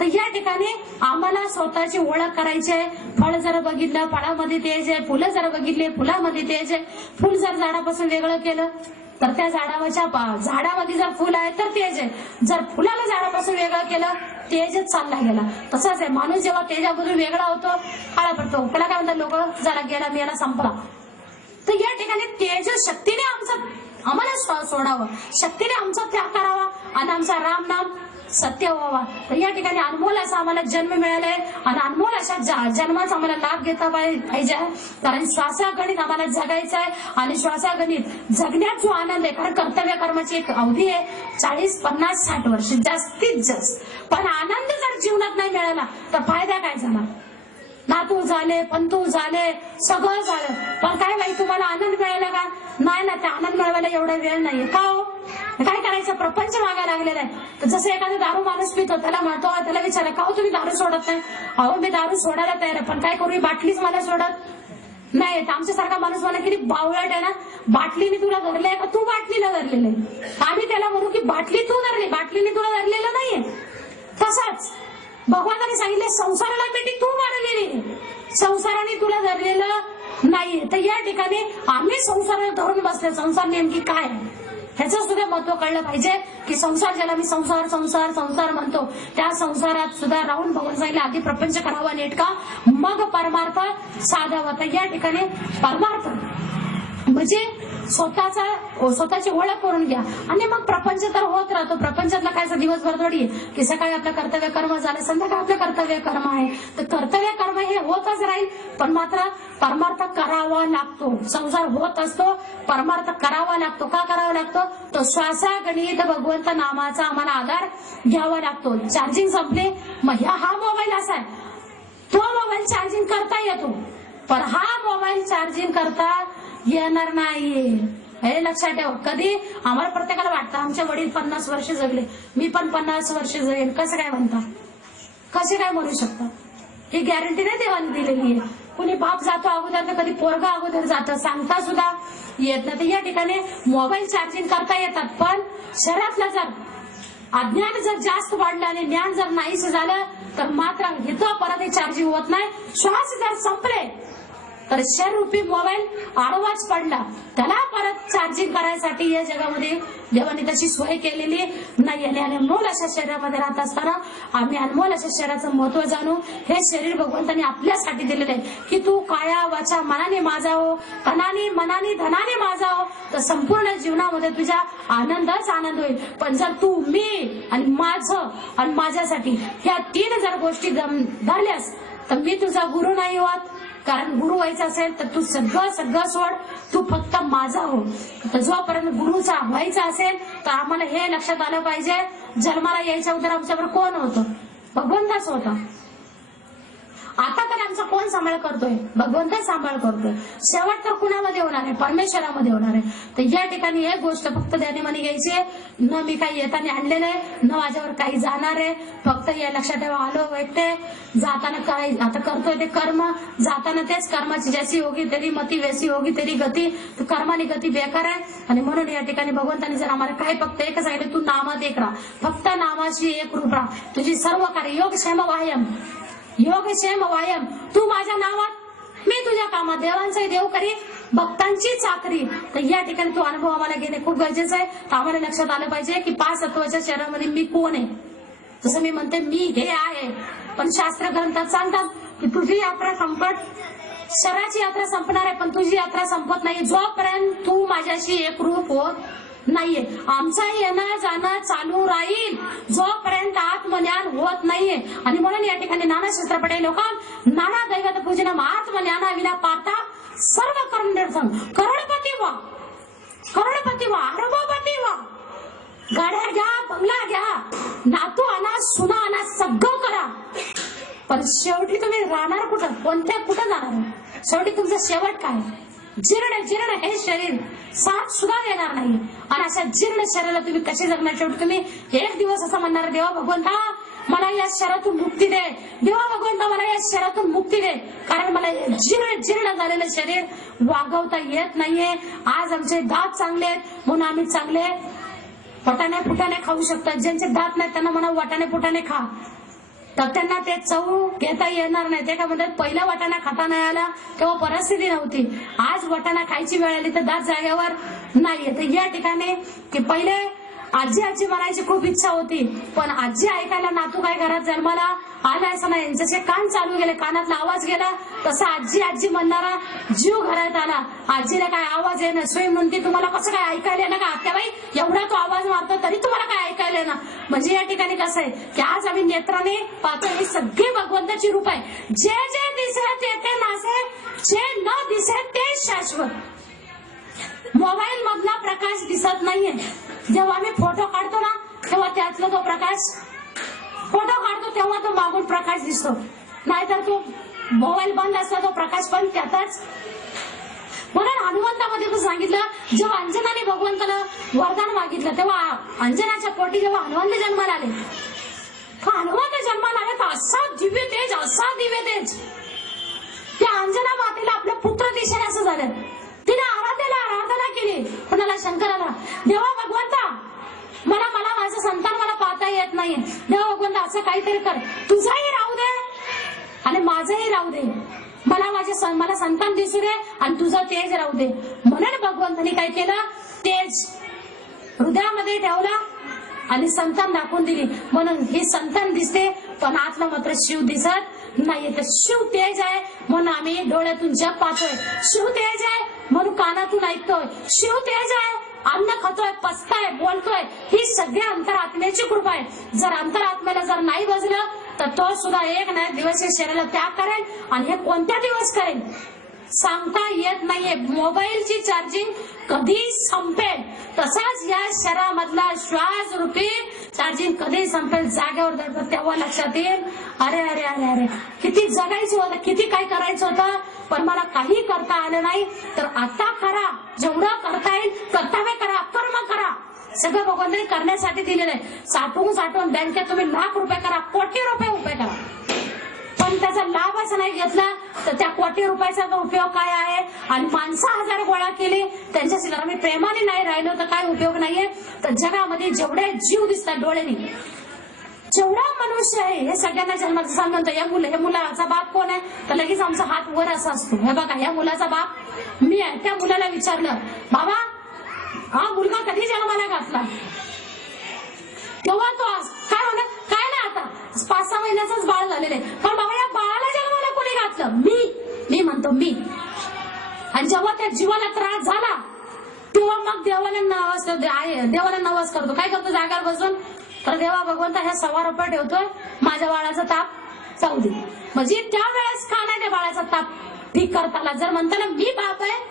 तर या ठिकाणी आम्हाला स्वतःची ओळख करायची आहे. फळ जर बघितलं फळामध्ये तेज आहे, फुलं जर बघितले फुलामध्ये तेज आहे. फुल जर झाडापासून वेगळं केलं तर त्या झाडामध्ये जर फुल आहे तर तेज आहे. जर फुलाला झाडापासून वेगळं केलं तेजच चालला गेला. तसंच आहे, माणूस जेव्हा तेजापासून वेगळा होतो काळा पडतो. त्याला काय म्हणतात लोक, जरा गेला मी याला संपला. तर या ठिकाणी तेज शक्तीने आम्हाला सोडावं, शक्तीने आमचा त्याग करावा आणि आमचा राम नाम सत्य व्हावा. तर या ठिकाणी अनमोल असा आम्हाला जन्म मिळालाय आणि अनमोल अशा जन्माचा आम्हाला लाभ घेता पाहिजे. कारण श्वासागणित आम्हाला जगायचं आहे आणि श्वासागणित जगण्यात जो आनंद आहे, कारण कर्तव्य कर्माची एक अवधी आहे 40, 50, 60 वर्ष जास्तीत जास्त. पण आनंद जर जीवनात नाही मिळाला तर फायदा काय झाला? नातू झाले, पंतू झाले, सगळं झालं, पण काय बाई तुम्हाला आनंद मिळाला का? नाही ना, त्या आनंद मिळवायला एवढा वेळ नाहीये. का हो? काय करायचं? प्रपंच मागा लागलेला आहे. तर जसं एखादा दारू माणूस पितो, त्याला म्हणतो, त्याला विचारा का हो तुम्ही दारू सोडत नाही? अहो मी दारू सोडायला तयार आहे, पण काय करू, बाटलीच मला सोडत नाही. आमच्यासारखा माणूस मला किती बावळट आहे ना, बाटलीने तुला धरलंय का तू बाटलीला धरलेलं आहे? आम्ही त्याला म्हणू की बाटली तू धरली, बाटलीने तुला धरलेलं नाहीये. तसाच भगवानाने सांगितले संसाराला पेटी तू मारलेली, संसाराने तुला धरलेलं नाही. तर या ठिकाणी आम्ही संसाराला धरून बसले. संसार नेमकी काय ह्याचं सुद्धा महत्व कळलं पाहिजे की संसार, ज्याला मी संसार संसार संसार म्हणतो, त्या संसारात सुद्धा राहून भगवान सांगितले आधी प्रपंच करावा नेटका, मग परमार्थ साधावा. तर या ठिकाणी परमार्थ म्हणजे स्वतःची ओळख करून घ्या आणि मग प्रपंच तर होत राहतो. प्रपंचातला काय दिवसभर थोडी की सकाळी आपलं कर्तव्य कर्म झालं, संध्याकाळी आपलं कर्तव्य कर्म आहे. तर कर्तव्य कर्म हे होतच राहील, पण मात्र परमार्थ करावा लागतो. संसार होत असतो, परमार्थ करावा लागतो. का करावा लागतो? तो श्वासागणित भगवंत नामाचा आम्हाला आधार घ्यावा लागतो. चार्जिंग संपले, मग हा मोबाईल असा आहे, तो मोबाईल चार्जिंग करता येतो, पण हा मोबाईल चार्जिंग करता येणार नाहीये. हे लक्षात ठेवा. कधी आम्हाला प्रत्येकाला वाटतं आमचे वडील 50 वर्ष जगले, मी पण 50 वर्ष जगेल. कसं काय म्हणता? कसे काय म्हणू शकता? ही गॅरंटी नाही देवाने दिलेली आहे. कुणी बाप जातो अगोदर तर कधी पोरगा अगोदर जातं, सांगता सुद्धा येत नाही. तर या ठिकाणी मोबाईल चार्जिंग करता येतात, पण शरीरातलं जर अज्ञान जर जास्त वाढलं आणि ज्ञान जर नाहीच झालं तर मात्र इथं परत चार्जिंग होत नाही. श्वास जर संपले तर शरीरूपी मोबाईल आडवाच पडला, त्याला परत चार्जिंग करायसाठी या जगामध्ये देवाने तशी सोय केलेली नाही. आणि अनमोल अशा शरीरामध्ये राहत असताना आम्ही अनमोल अशा शरीराचं महत्व जाणू. हे शरीर भगवंतांनी आपल्यासाठी दिलेलं आहे की तू काया वाचा मनाने माझा हो, तनाने मनाने धनाने माझा हो, तर संपूर्ण जीवनामध्ये तुझ्या आनंदच आनंद होईल. पण जर तू मी आणि माझं आणि माझ्यासाठी ह्या 3 जर गोष्टी धरल्यास तर मी तुझा गुरु नाही होत. कारण गुरु व्हायचं असेल तर तू सगळं सोड, तू फक्त माझा हो. तर जोपर्यंत गुरुचा व्हायचा असेल तर आम्हाला हे लक्षात आलं पाहिजे, जन्माला यायच्या अगोदर आमच्यावर कोण होतं? भगवंताच होता. आता तर आमचा कोण सांभाळ करतोय? भगवंत सांभाळ करतोय. शेवट तर कुणामध्ये होणार आहे? परमेश्वरामध्ये होणार आहे. तर या ठिकाणी एक गोष्ट फक्त ध्यानीमानी घ्यायची आहे, न मी काही येताना आणलेलं आहे, न माझ्यावर काही जाणार आहे. फक्त या लक्षात ठेवा, आलो व्यक्ते जाताना काय आता करतोय ते कर्म, जाताना तेच कर्माची जैसी होगी तेरी मती वैसी होगी तेरी गती. तर कर्मानी गती बेकार आहे. आणि म्हणून या ठिकाणी भगवंतांनी जर आम्हाला काय फक्त एक सांगितलं, तू नामात एक राहा, फक्त नामाशी एक रूप राहा. तुझी सर्व कार्य योगक्षेम वायम, योगक्षेम वायम, तू माझ्या नावात, मी तुझ्या कामात. देवांचाही देव करी, भक्तांची चाकरी. तर या ठिकाणी तो अनुभव आम्हाला घेणे खूप गरजेचं आहे. तर आम्हाला लक्षात आलं पाहिजे की 5 तत्वाच्या शरीरामध्ये मी कोण आहे. जसं मी म्हणते मी हे आहे, पण शास्त्र ग्रंथात सांगतात की तुझी यात्रा संपत, शरीराची यात्रा संपणार आहे, पण तुझी यात्रा संपत नाही जोपर्यंत तू माझ्याशी एकरूप होत नाहीये. आमचा येणं जाणं चालू राहील जोपर्यंत आत्मज्ञान होत नाहीये. आणि म्हणून या ठिकाणी नाना शास्त्रपटे लोक नाना दैवत पूजनम आत्मज्ञाना विना पाहता सर्व कर्म निरसन. करोडपती व्हा, करोडपती व्हा, अरबपती व्हा, गाड्या घ्या, बंगला घ्या, नातू आणा, सुना आणा, सगळं करा, पण शेवटी तुम्ही राहणार कुठं? कुठं जाणार? शेवटी तुमचा शेवट काय? जीर्ण जीर्ण हे शरीर साथ सुद्धा देणार नाही. आणि अशा जीर्ण शरीराला तुम्ही कसे जगणार? शेवटी तुम्ही एक दिवस असं म्हणणार, देवा भगवंता मला या शरीरातून मुक्ती दे, देवा भगवंता मला या शरीरातून मुक्ती दे, कारण मला जीर्ण जीर्ण झालेलं शरीर वागवता येत नाहीये. आज आमचे दात चांगले आहेत म्हणून आम्ही चांगले वटाणे फुटाणे खाऊ शकतात. ज्यांचे दात नाहीत त्यांना म्हणा वाटाणे फुटाणे खा, तर त्यांना ते चव घेता येणार नाही. ते काय म्हणतात, पहिला वाटाणा खाता नाही आला तेव्हा परिस्थिती नव्हती, आज वाटाणा खायची वेळ आली तर दात जाग्यावर नाहीये. तर या ठिकाणी की पहिले आजी आजी म्हणायची खूप इच्छा होती, पण आजी ऐकायला नातू काय घरात जन्माला आला असं नाही. जसे कान चालू गेले, कानातला आवाज गेला, तसा आजी आजी म्हणणारा जीव घरात आला. आजीला काय आवाज आहे ना, स्वयं म्हणते तुम्हाला कसं काय ऐकायला ना का आत्याबाई, एवढा तो आवाज मारतो तरी तुम्हाला काय ऐकायला ना. म्हणजे या ठिकाणी कसं आहे की आज आम्ही नेत्राने पाहतो, ही सगळी भगवंताची रूप आहे. जे जे दिसे ते ते नासे, जे न दिसे ते शाश्वत. मोबाईल मधला प्रकाश दिसत नाहीये. जेव्हा आम्ही फोटो काढतो ना तेव्हा त्यातला तो प्रकाश, फोटो काढतो तेव्हा तो मागून प्रकाश दिसतो, नाहीतर तो मोबाईल बंद असला तो प्रकाश पण त्यातच. म्हणून हनुमंतामध्ये तो सांगितलं, जेव्हा अंजनाने भगवंताला वरदान मागितलं तेव्हा अंजनाच्या पोटी जेव्हा हनुमंत जन्माला आले, हनुमंत जन्माला आले तर असा दिव्य तेज, असा दिव्य तेज, त्या अंजना मातेला आपलं पुत्र दिसेल असं झालं. तिने आराधना केली कुणाला? शंकराला. देवा भगवंता मला माझं संतान मला पाहता येत नाही, देवा भगवंता असं काहीतरी कर, तुझंही राहू दे आणि माझंही राहू दे, मला संतान दिसू दे आणि तुझं तेज राहू दे. म्हणून भगवंताने काय केलं, तेज हृदयामध्ये ठेवला आणि संतान दाखवून दिली. म्हणून ही संतान दिसते पण आतलं मात्र शिव दिसत नाहीये. तर शिव तेज आहे म्हणून आम्ही डोळ्यातून जग पाहतोय, शिव तेज आहे म्हणून कानातून ऐकतोय, शिव तेज आहे अन्न खातोय, पचताय, बोलतोय. ही सगळ्या अंतरात्म्याची कृपा आहे. जर अंतरात्म्याला जर नाही बसलं तर तो सुद्धा एक नाही दिवस या शरीराला त्याग करेल. आणि हे कोणत्या दिवस करेल सांगता येत नाहीये. मोबाईलची चार्जिंग कधी संपेल, तसाच या शरीरामधला श्वास रूपी चार्जिंग कधी संपेल, जागेवर धडपड तेव्हा लक्षात येईल, अरे अरे अरे अरे किती जगायचं होतं, किती काय करायचं होतं, पण मला काही करता आलं नाही. तर आता करा, जेवढं करता येईल कर्तव्य करा, कर्म करा. सगळं भगवंतांनी करण्यासाठी दिलेलं आहे. साठवून बँकेत तुम्ही लाख रुपये करा, कोटी रुपये उभे करा, पण त्याचा लाभच नाही घेतला तर त्या कोटी रुपयाचा उपयोग काय आहे? आणि माणसं 1000 गोळा केले, त्यांच्याशी जर आम्ही प्रेमाने नाही राहिलो तर काय उपयोग नाहीये. तर जगामध्ये जेवढे जीव दिसतात डोळ्याने, जेवढा मनुष्य आहे, हे सगळ्यांना जन्माचं सांगतो. या मुलाचा बाप कोण आहे? तर लगेच आमचा हात वर असा असतो. हे बघा, या मुलाचा बाप मी आहे. त्या मुलाला विचारलं, बाबा हा मुलगा कधी जन्माला घातला? तेव्हा तो काय म्हणत, काय नाही आता 5-6 महिन्याचंच बाळ झालेलं आहे. पण बाबा या बाळाला जन्माला कोणी घातलं? मी म्हणतो मी. आणि जेव्हा त्या जीवाला त्रास झाला तेव्हा मग देवाला नवस करतो. काय करतो जागावर बसून? तर देवा भगवंता ह्या 1.25 रुपये ठेवतोय, माझ्या बाळाचा ताप जाऊ दे. म्हणजे त्यावेळेस का नाही त्या बाळाचा ताप ठीक करताना? जर म्हणताना मी बाप आहे,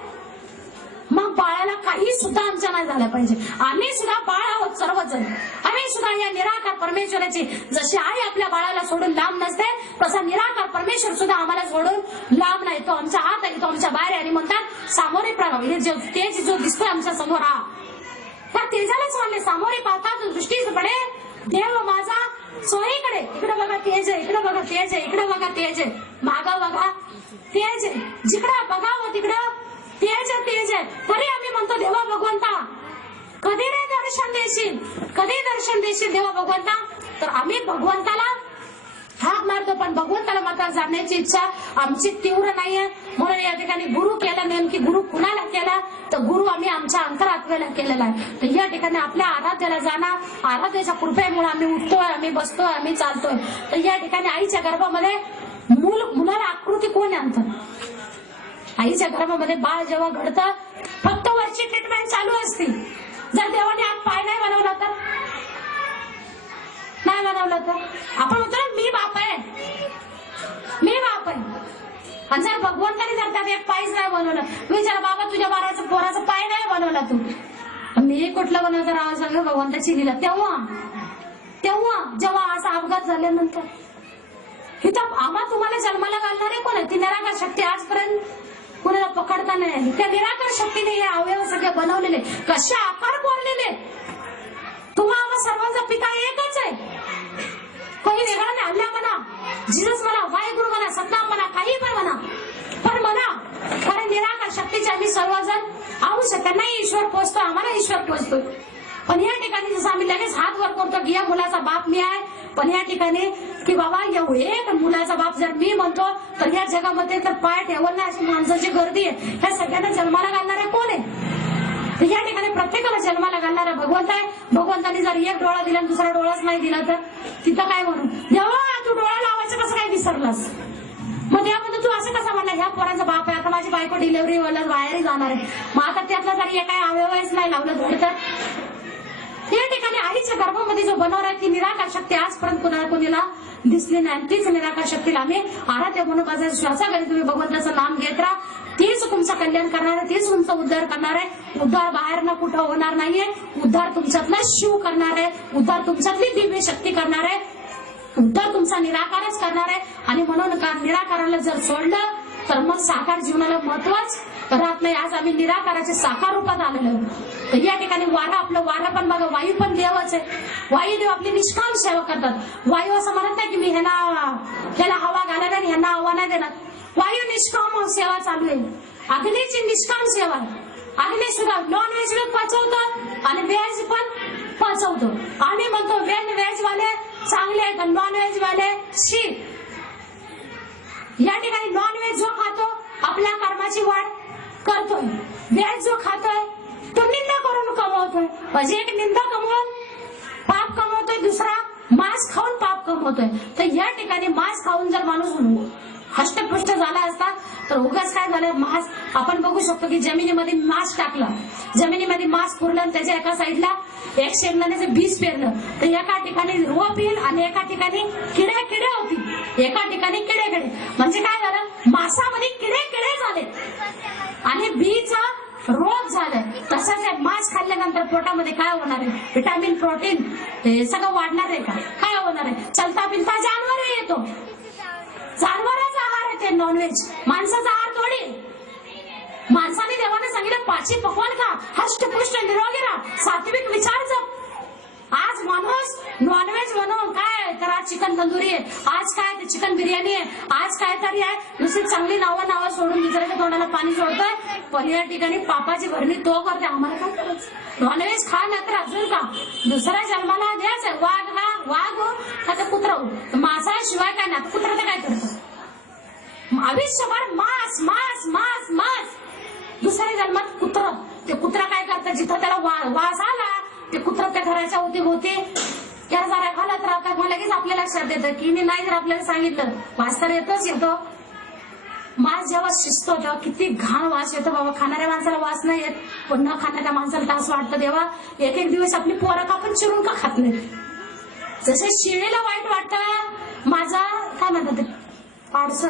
मग बाळाला काही सुद्धा आमच्या नाही झालं पाहिजे. आम्ही सुद्धा बाळ आहोत सर्वजण. आम्ही सुद्धा या निराकार परमेश्वराची जशी आई आपल्या बाळाला सोडून लांब नसते तसा निराकार परमेश्वर सुद्धा आम्हाला सोडून लांब नाही. तो आमच्या हात आहे, तो आमच्या बाहेर आहे. आणि म्हणतात सामोरे तेज जो दिसतोय आमच्या समोर हा त्या तेजालाच मानले सामोरे पाहतात दृष्टीच पडे देव माझा सोयीकडे. इकडे बघा तेज आहे, इकडे बघा तेज आहे, इकडे बघा तेज आहे, मागा बघा तेज आहे, जिकडं बघावं तिकडं तेज आहे. तरी आम्ही म्हणतो देवा भगवंता कधी रे दर्शन देशील, कधी दर्शन देशील देवा भगवंता. तर आम्ही भगवंताला हाक मारतो पण भगवंताला मात्र जाण्याची इच्छा आमची तीव्र नाहीये. म्हणून या ठिकाणी गुरु केला. नेमकी गुरु कुणाला केला तर गुरु आम्ही आमच्या अंतरात्म्याला केलेला आहे. तर या ठिकाणी आपल्या आराध्याला जाणार, आराध्याच्या कृपेमुळे आम्ही उठतोय, आम्ही बसतोय, आम्ही चालतोय. तर या ठिकाणी आईच्या गर्भामध्ये मुलाला आकृती कोण आणतं. आईच्या गर्भामध्ये बाळ जेव्हा घडतं फक्त वरची ट्रीटमेंट चालू असते. जर देवाने आज पाय नाही बनवला तर नाही बनवलं तर आपण म्हणतो मी बाप आहे, मी बाप आहे. आणि जर भगवंताने जर त्यात एक पायच नाही बनवलं, विचार बाबा तुझ्या बाळाचं पोराचं पाय नाही बनवला तू, मी कुठलं बनवतं राव सगळं भगवंताची लिहिलं. तेव्हा जेव्हा असा अपघात झाल्यानंतर इथं आम्हा तुम्हाला जन्माला घालणारे कोण आहे. ती निराकार शक्ती आजपर्यंत कुणाला पकडता नाही. त्या निराकार शक्तीने हे अवयव सगळे बनवलेले, कसे आकार कोरलेले. तुम्हा आम्हा सर्वांचा पिता एकच आहे, कोणी वेगळा नाही. अल्लाह म्हणा, जीसस म्हणा, वाहेगुरु म्हणा, सतनाम म्हणा, काही पण म्हणा, पण म्हणा कारण निराकार शक्तीचे आम्ही सर्वजण अंश. त्यांनाही ईश्वर पोचतो, आम्हाला ईश्वर पोचतो. पण या ठिकाणी जसं आम्ही लगेच हात वर करतो की या मुलाचा बाप मी आहे, पण या ठिकाणी की बाबा एक मुलाचा बाप जर मी म्हणतो तर या जगामध्ये तर पाय ठेवलं नाही अशी माणसाची गर्दी आहे. ह्या सगळ्यांना जन्माला घालणारा कोण आहे. तर या ठिकाणी प्रत्येकाला जन्माला घालणारा भगवंत आहे. भगवंताने जर एक डोळा दिला आणि दुसरा डोळाच नाही दिला तर तिथं काय म्हणून देवा तू डोळा लावायचं कसं काय विसरलास. मग त्यामध्ये तू असं कसं म्हणणार ह्या पोराचा बाप आहे, आता माझी बायको डिलिव्हरी व्हायला बाहेरही जाणार आहे, मग आता त्यातला जर काही अवयवच नाही लावलं धड तर. या ठिकाणी आईच्या गर्भामध्ये जो बनवणार आहे ती निराकार शक्ती आजपर्यंत कोणाला दिसली नाही. तीच निराकार शक्तीला आम्ही आराध्य म्हणून माझ्या श्वासाखाली तुम्ही भगवंताचं नाम घेत राहा. तीच तुमचं कल्याण करणार आहे, तीच तुमचा उद्धार करणार आहे. उद्धार बाहेरनं कुठं होणार नाहीये, उद्धार तुमच्यातला शिव करणार आहे, उद्धार तुमच्यातली दिव्य शक्ती करणार आहे, उद्धार तुमचा निराकारच करणार आहे. आणि म्हणून निराकाराला जर सोडलं तर मग साकार जीवनाला महत्वच राहत नाही. आज आम्ही निराकाराच्या साकार रूपात आलेलो. तर या ठिकाणी आपलं वारा पण बघा, वायू पण देवच आहे. वायुदेव आपली निष्काम सेवा करतात. वायू असं म्हणत नाही की मी ह्याला हवा घालणार आणि ह्यांना हवा नाही देणार. वायू निष्काम सेवा चालू आहे. अग्नीची निष्काम सेवा आहे. अग्नी सुद्धा नॉन व्हेज पचवतो आणि व्हेज पण पचवतो. आम्ही म्हणतो व्हेज वाले चांगले आहेत, नॉन व्हेज वाले शी. या ठिकाणी नॉन व्हेज जो खातो आपल्या कर्माची वाढ करतोय, व्हेज जो खातोय तो निंदा करून कमवतोय. म्हणजे एक निंदा कमवून पाप कमवतोय, दुसरा मांस खाऊन पाप कमवतोय. तर या ठिकाणी मांस खाऊन जर माणूस हष्टपुष्ट झाला असता तर उगाच काय झालं, मांस आपण बघू शकतो की जमिनीमध्ये मांस टाकलं, जमिनीमध्ये मांस पुरलं, त्याच्या एका साईडला एक शेंगदाण्याचं बीज पेरलं तर एका ठिकाणी रोप येईल आणि एका ठिकाणी किडे होतील, एका ठिकाणी किडे. म्हणजे काय झालं, मांसामध्ये किडे झाले आणि बीज रोप झालं. तसंच मांस खाल्ल्यानंतर पोटामध्ये काय होणार आहे, व्हिटॅमिन प्रोटीन हे सगळं वाढणार आहे का, काय होणार आहे, चलता फिरता जानवर येतो. जानवराचा आहार आहे ते नॉनव्हेज, माणसाचा आहार थोडी. माणसाने देवाने सांगितलं पाची पकवान खा, हष्टपुष्ट निरोगी राहा, सात्विक विचार जप. आज माणूस नॉनव्हेज म्हणून काय तर आज चिकन तंदुरी आहे, आज काय ते चिकन बिर्याणी आहे, आज काय तरी आहे, दुसरी चांगली नावं सोडून दुसऱ्याच्या तोंडाला पाणी सोडतोय. पण या ठिकाणी पापाची भरणी तो करते. आम्हाला काय करायचं, नॉनव्हेज खा ना तर अजून का दुसऱ्या जन्माला द्यायचंय. वाघ हो का ते कुत्रा हो, मासा शिवाय काय ना, कुत्रा तर काय करतो आयुष्यभर मांस मांस मांस मांस. दुसऱ्या जन्मात कुत्रा, ते कुत्रा काय करतं, जिथं त्याला वास आला ते कुत्रा त्या घराच्या होते त्याला जरा घालत राहतात. मग लगेच आपल्या लक्षात येतं की नाही जर आपल्याला सांगितलं वास तर येतो. मांस जेव्हा शिजतो तेव्हा किती घाण वास येतो बाबा. खाणाऱ्या माणसाला वास नाही येत, पण न खाणाऱ्या माणसाला तास वाटतं. तेव्हा एक दिवस आपली पोरं का पण चिरून का खात नाही. जसे शिळेला वाईट वाटतं, माझा काय म्हणतात पाडसं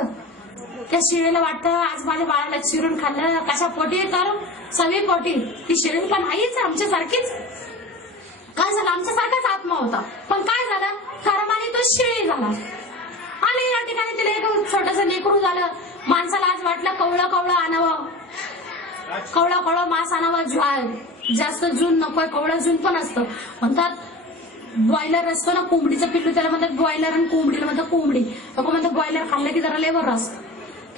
त्या शेळीला वाटतं आज माझ्या बाळाला चिरून खाल्लं, कशा पोटी तर सवी पोटी. ती शेळी पण नाहीच आमच्या सारखीच. काय झालं, आमच्या सारखाच आत्मा होता, पण काय झालं, कर्माने तो शेळी झाला. आणि या ठिकाणी तिला एक छोटस लेकरू झालं. माणसाला आज वाटलं कवळं कवळं आणावं, कवळं कवळं मांस आणावं, जास्त जून नकोय, कवळं जून पण असतं. म्हणतात बॉयलर असतो ना, कोंबडीचं पिल्लू, त्याला म्हणतात बॉयलर, आणि कोंबडीला म्हणतात कोंबडी. लोक म्हणतात बॉयलर खाल्लं की जरा लेवर असतं.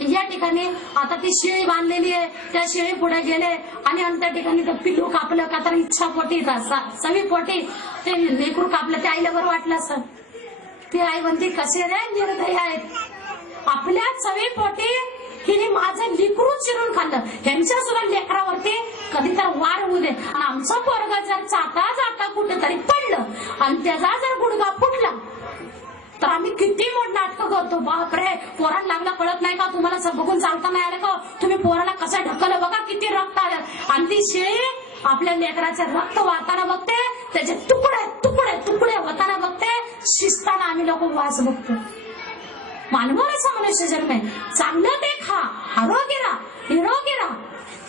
या ठिकाणी आता ती शेळी बांधलेली आहे, त्या शेळी पुढे गेले आणि त्या ठिकाणी ते पिल्लू कापलं का तर इच्छा पोटी, सवी पोटी ते लेकरू कापलं. त्या आईला बरं वाटलं असं. ती आई म्हणते कसे रे निर्दयी आहेत, आपल्या सवी पोटी हिने माझं लेकरू चिरून खाल्लं, ह्यांच्या सुद्धा लेकरावरती कधी तर वार होऊ दे. आणि आमचं पोरगा जर जाता जाता कुठेतरी पडलं आणि त्याचा जर गुडघा फुटला तर आम्ही किती मोठ नाटकं करतो. बापरे, पोराला लागला कळत नाही का, तुम्हाला बघून चालता नाही आलं का, तुम्ही पोराला कसं ढकललं बघा, किती रक्त आलं. आणि ती शेळी आपल्या लेकराचं रक्त वाहताना बघते, त्याचे तुकडे तुकडे तुकडे होताना बघते, शिजताना आम्ही लोक वास बघतो. मानवाचा मनुष्य जन्म आहे, चांगलं ते खा, आरोग्य राहा, निरोगी राहा.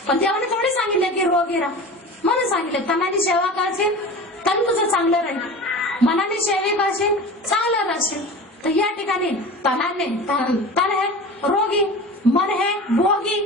पण देवाने थोडी सांगितलं की रोगी राहा, म्हणून सांगितलं तनाची सेवा करशील तर तुझं चांगलं राहील, मनाने सेवा करशील चांगलं राहशील. तर या ठिकाणी तनाने, तन है रोगी, मन है भोगी.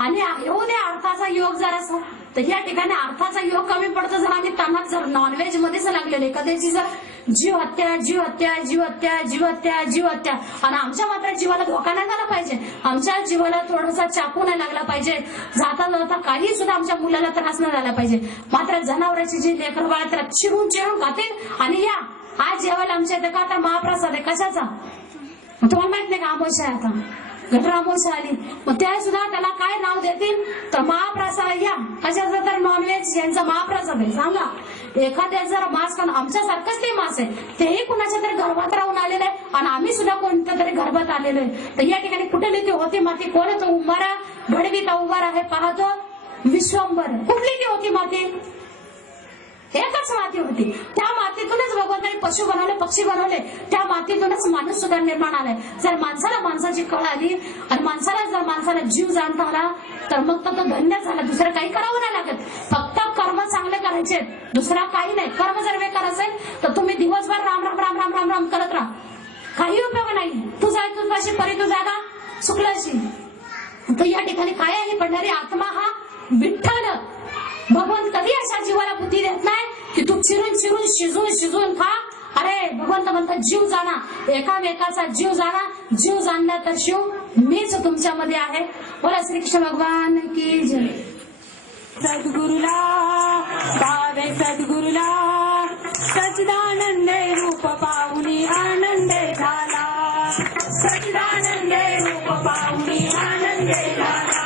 आणि येऊ दे अर्थाचा योग जर असं, तर या ठिकाणी अर्थाचा योग कमी पडतो जर आम्ही तनात जर नॉनव्हेज मध्येच लागलेले. कदाचित जर जीव हत्या जीव हत्या जीव हत्या जीव हत्या जीव हत्या, आणि आमच्या मात्र जीवाला धोका नाही झाला पाहिजे, आमच्या जीवाला थोडासा चाकू नाही लागला पाहिजे, जाता जाता काही सुद्धा आमच्या मुलाला त्रास नाही झाला पाहिजे. मात्र जनावरांची जी लेकर बाळ त्याला चिरून चिरून खातील. आणि या आज जेवायला आमच्या इथे का तर महाप्रसाद आहे, कशाचा तुम्हाला माहित नाही का, अमावस्या आहे आता, घटरामोस आली, मग त्या सुद्धा त्याला काय नाव देतील तर महाप्रसाद. या कशाचं तर नॉनव्हेज यांचा महाप्रसाद आहे. सांगा एखाद्या जर मांस खाणं, आमच्यासारखंच ते मांस आहे, तेही कुणाच्या तरी गर्भात राहून आलेलं आहे आणि आम्ही सुद्धा कोणत्या तरी गर्भात आलेलो आहे. तर या ठिकाणी कुठली ती होती माती, कोण तो उंबारा घडवीता उभा आहे पाहतो विश्वंभर. कुठली ती होती माती, एकच माती होती. त्या मातीतूनच भगवंताने पशु बनवले, पक्षी बनवले, त्या मातीतूनच माणूस सुद्धा निर्माण आलाय. जर माणसाला माणसाची कळ आली आणि माणसाला जीव जाणता आला तर मग तो धन्य झाला. दुसरं काही करावं नाही लागत, फक्त कर्म चांगले करायचे, दुसरा काही नाही. कर्म जर बेकार असेल तर तुम्ही दिवसभर राम राम राम राम राम राम करत राहा, काही उपयोग नाही. तू जाय तुझपाशी परी तू जागा सुकलाशी. तर या ठिकाणी काय आहे, पडणारी आत्मा हा विठ्ठल. भगवंत कधी अशा जीवाला बुद्धी देत नाही की तू चिरून चिरून शिजून शिजून खा. अरे भगवंत म्हणतात जीव जाणा, एकामेकाचा जीव जाणा, जीव जाणला तर शिव मीच तुमच्यामध्ये आहे. बोला श्रीकृष्ण भगवान की जय. सद्गुरुला भावे सद्गुरुला, सच्चिदानंद रूप पाहुनी आनंदे झाला, सच्चिदानंद रूप पाहुनी आनंदे झाला.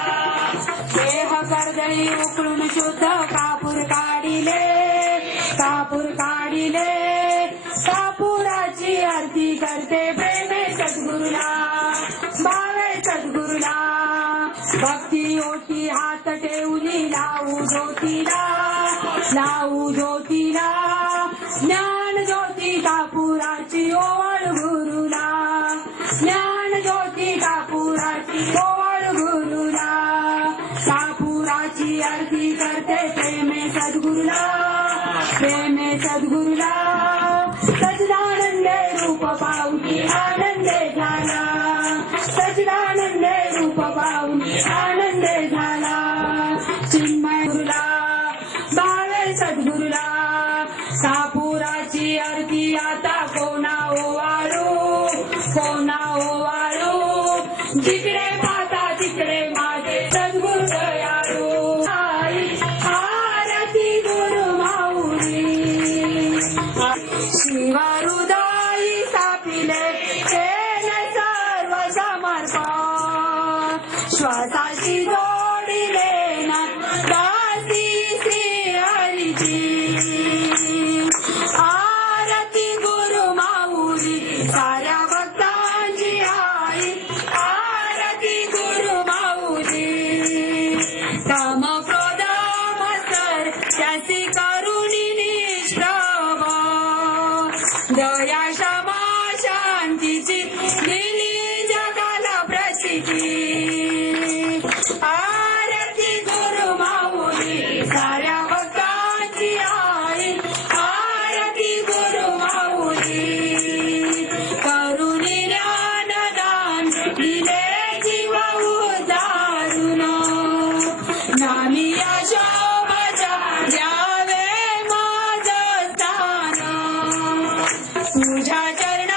देह करदळी उकळून शुद्ध कापूर काढिले, कापूर काढिले, कापुराची आरती करते प्रेमे सद्गुरुला, भावे सद्गुरुला. भक्ती ओटी हात ठेवली लावू ज्योतीला, लावू ज्योतीला, ज्ञान ज्योती कापुराची ओवाळ गुरुला, ज्ञान ज्योती कापुराची ओवाळ गुरुला. कापुराची आरती करते प्रेमे सद्गुरुला, प्रेमे सद्गुरुला. सच्चिदानंद रूप पाहुनी आनंदे झाला, सच्चिदानंद रूप पाहुनी आनंदे झाला. चिन्मय गुरुला, भावे सद्गुरुला, कापुराची आरती आता कोणा ओवाळू, कोणा ओवाळू. जिकडे पाहता तिकडे माझे सद्गुरु दयाळू. आरती गुरु माऊली, शिवारुदाई सापिले केले सर्व समर्पण. श्वासाची जोडिले ना दासी श्री हरीची. आरती गुरु माऊली साऱ्या भक्तांची आई, आरती गुरु माऊली. काम क्रोध मत्सर त्याची करुणी निष्प्रभ, दया क्षमा शांतीची दिली जग चरण